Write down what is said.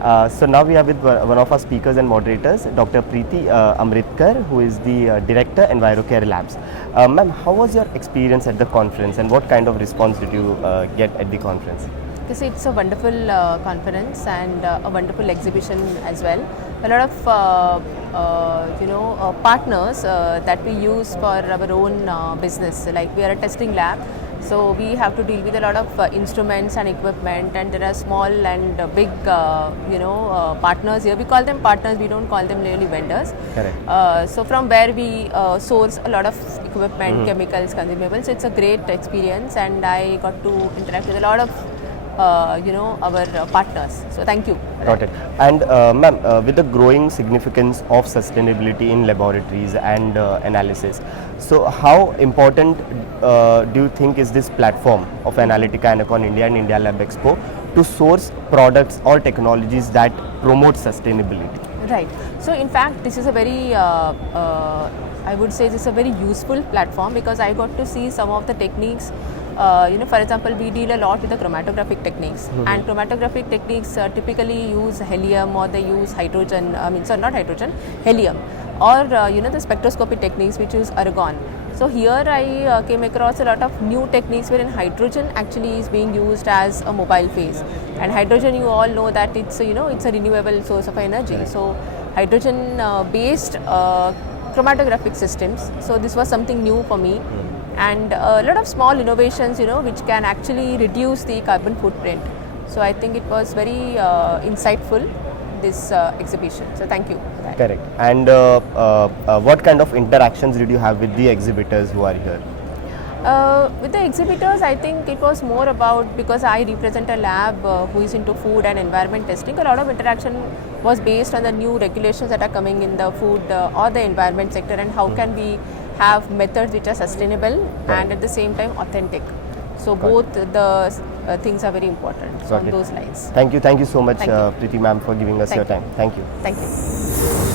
So now we are with one of our speakers and moderators, Dr. Preeti Amritkar, who is the Director, EnviroCare Labs. Ma'am, how was your experience at the conference and what kind of response did you get at the conference? Yes, it's a wonderful conference and a wonderful exhibition as well. A lot of partners that we use for our own business. Like we are a testing lab, so we have to deal with a lot of instruments and equipment, and there are small and big partners here. We call them partners. We don't call them really vendors. Correct. So from where we source a lot of equipment, chemicals, consumables. It's a great experience, and I got to interact with a lot of our partners. So thank you. Got it. And ma'am, with the growing significance of sustainability in laboratories and analysis, so how important do you think is this platform of Analytica Anacon India and India Lab Expo to source products or technologies that promote sustainability? Right. So in fact, this is a very I would say this is a very useful platform because I got to see some of the techniques. For example, we deal a lot with the chromatographic techniques, and chromatographic techniques typically use helium or they use hydrogen. Not hydrogen, helium, or the spectroscopy techniques which use argon. So here I came across a lot of new techniques wherein hydrogen actually is being used as a mobile phase, and hydrogen, you all know that it's it's a renewable source of energy. So hydrogen based chromatographic systems. So this was something new for me. And a lot of small innovations, which can actually reduce the carbon footprint. So I think it was very insightful, this exhibition. So thank you for that. Correct. And what kind of interactions did you have with the exhibitors who are here? With the exhibitors, I think it was more about, because I represent a lab who is into food and environment testing, a lot of interaction was based on the new regulations that are coming in the food or the environment sector, and how can we have methods which are sustainable and at the same time authentic. So both the things are very important. So on those lines. Thank you so much, Thank you. Preeti ma'am, for giving us your time. Thank you. Thank you.